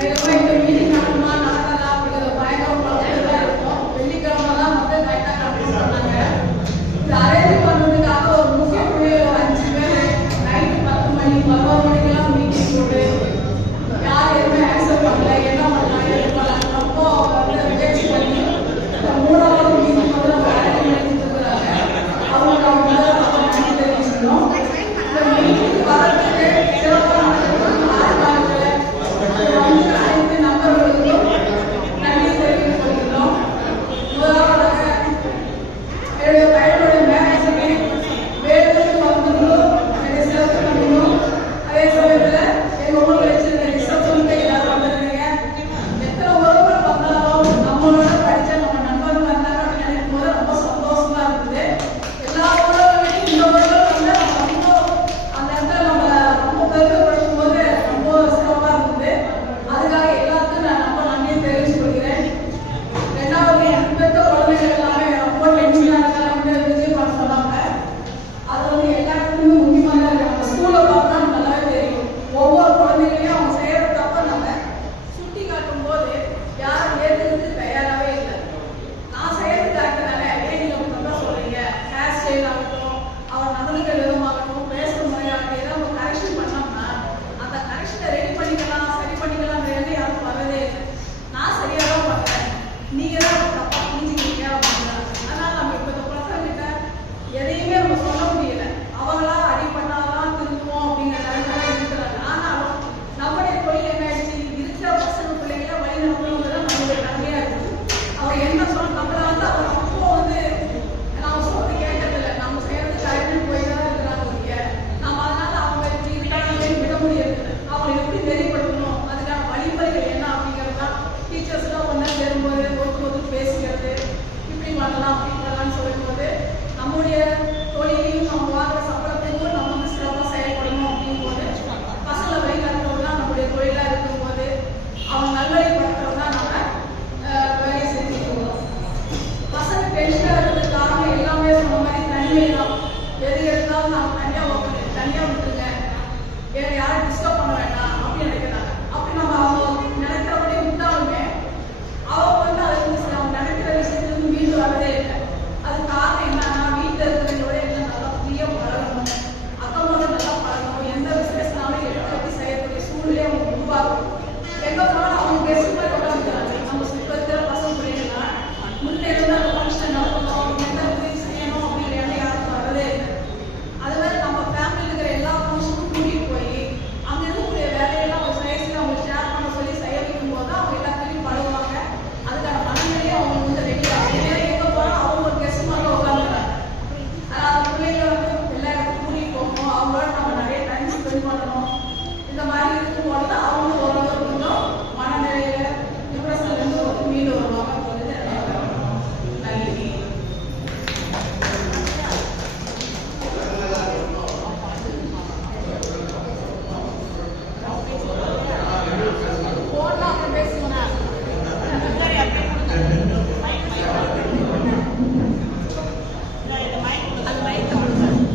Ele. Ele é everyone